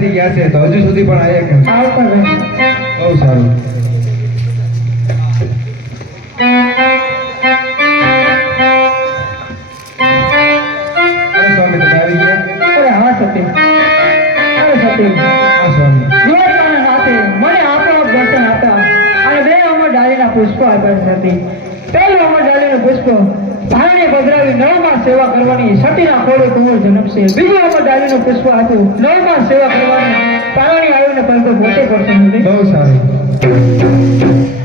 થી ગયા છે. તો હજુ સુધી પણ આવ્યા કેમ? આવતા રહે. બહુ સારું. પધરાવી નવમાં સેવા કરવાની સતીના ખોડે કુંવર જન્મશે. બીજો અમર ડાળીનું પુષ્પ હતું. નવમાં સેવા કરવાની પારણી આવીને પરંતુ પોતે કરશે. બહુ સારું.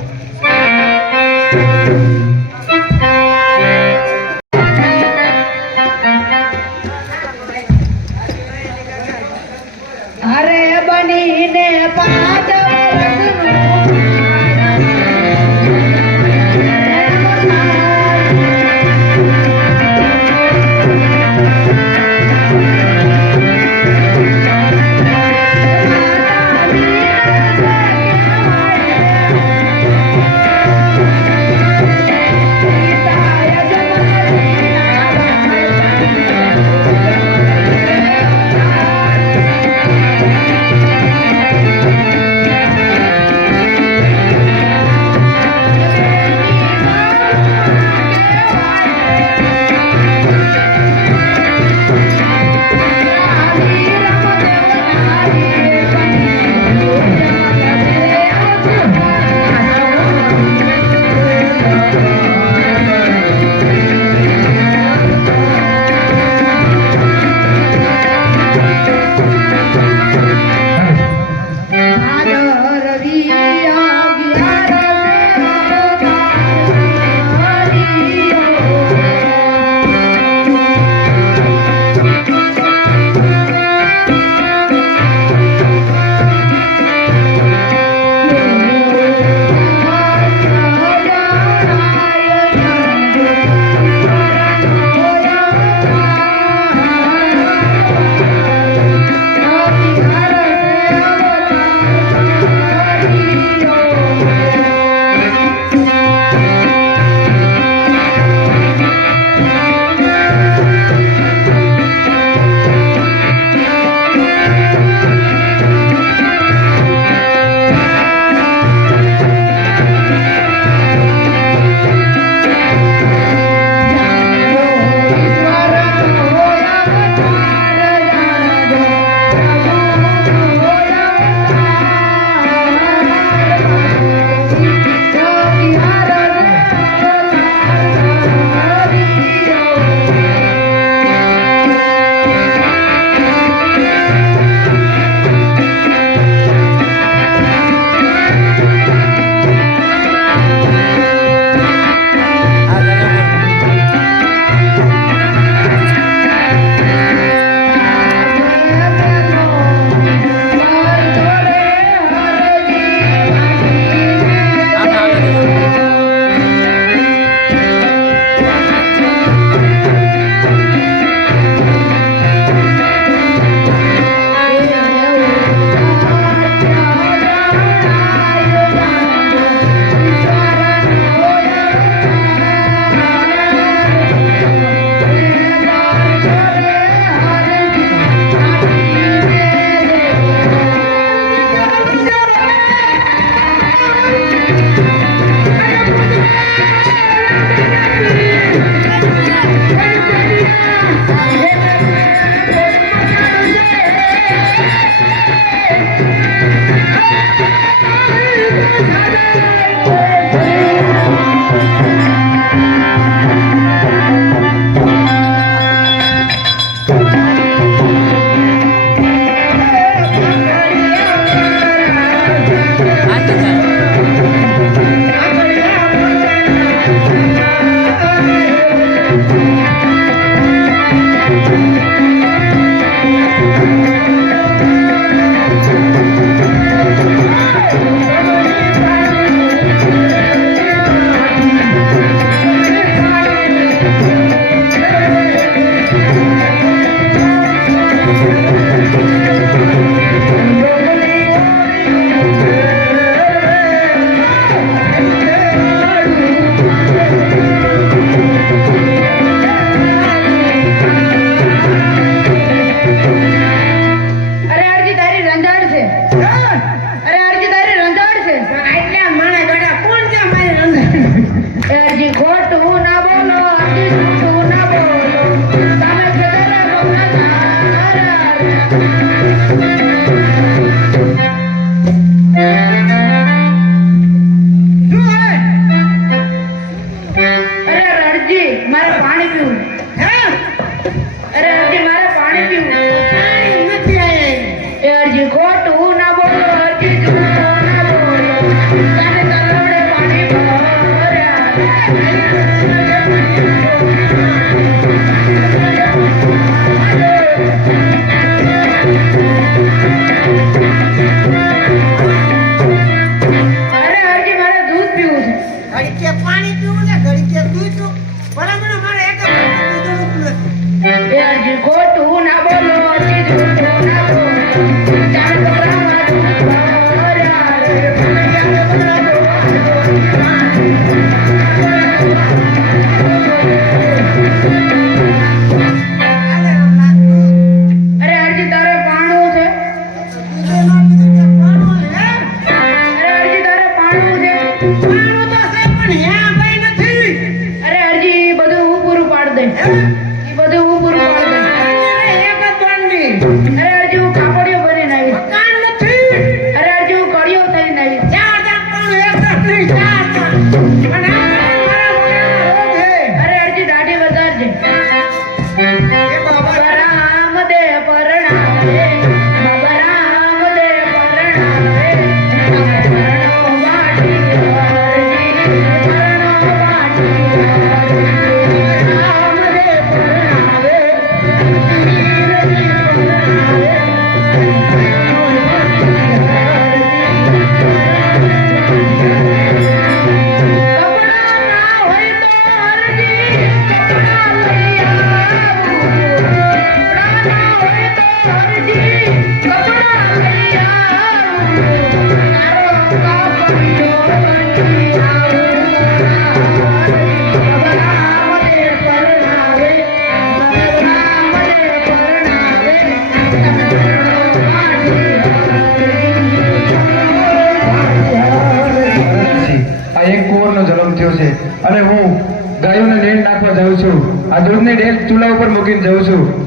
ઢોરને ઢેલ ચૂલા ઉપર મૂકીને જઉં છું.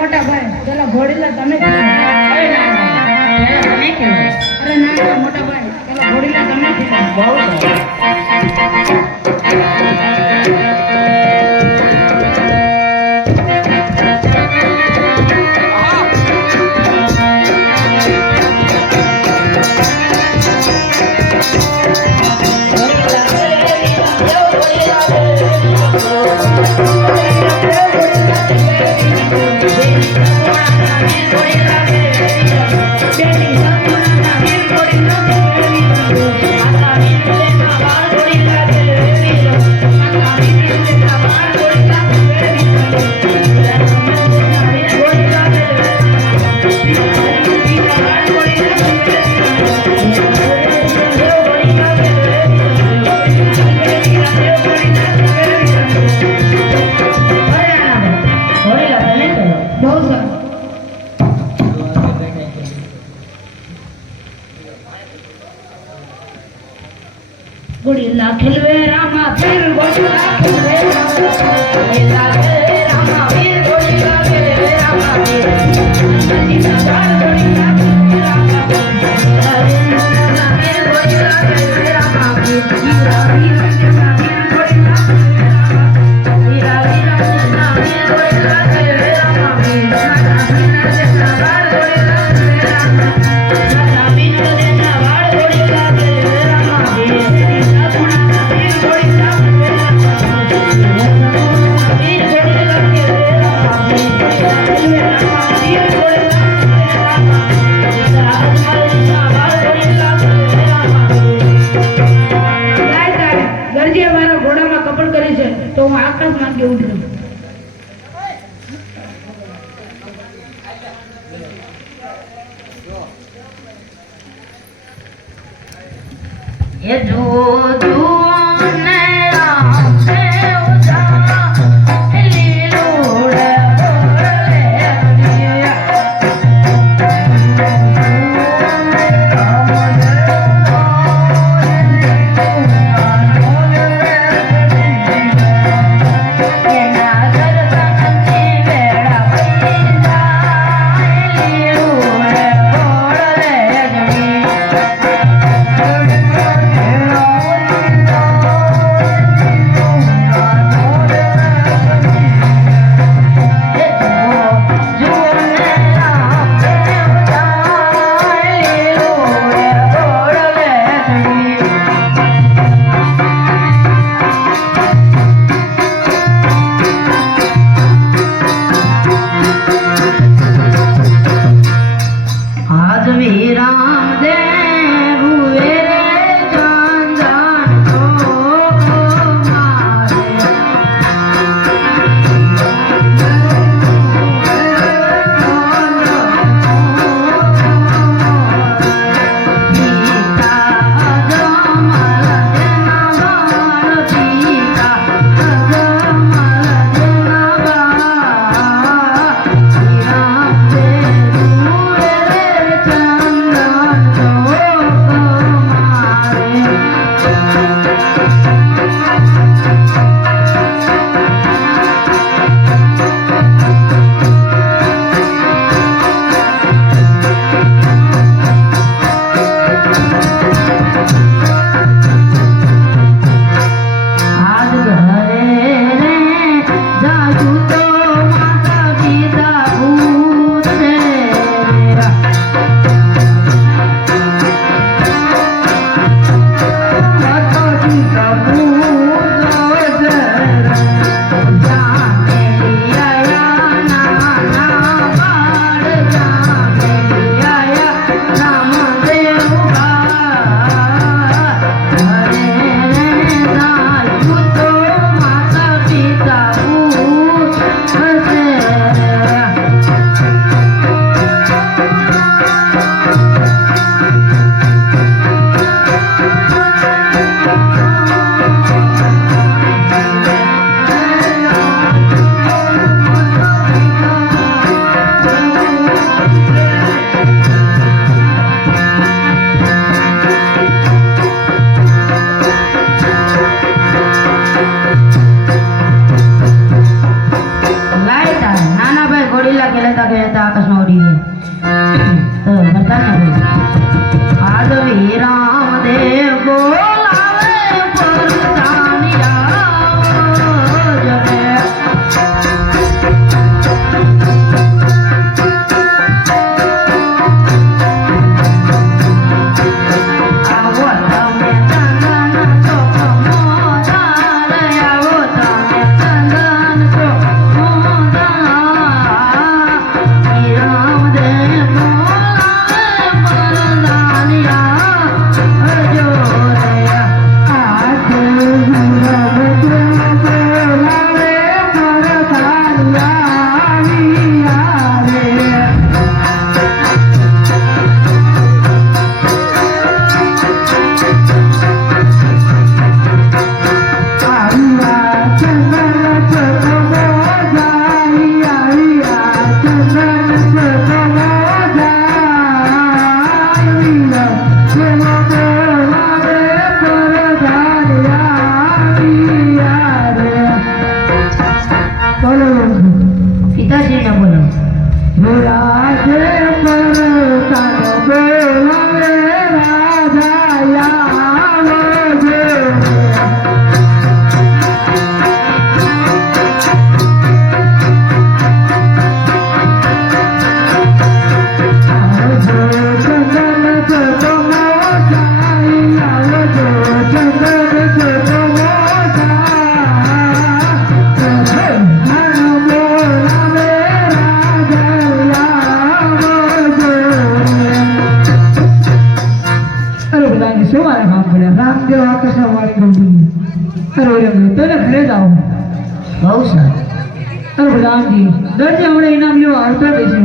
મોટા ભાઈ પેલા ઘોડીલા તમે અરે ના મોટા ભાઈ પેલા તમે Thank you. గుడిలా కెలివే రామ పేరు గుడిలా కెలివే రామ గుడిలా కెలివే రామ పేరు గుడిలా కెలివే రామ పేరు గుడిలా కెలివే రామ يدعو કરતા ગયા હતા આકાશમાં ઉડીને. તો કરતા ન આ તો રામ અરે આમજી દરજી હમણાં ઇનામ લેવા આવતા રહેશે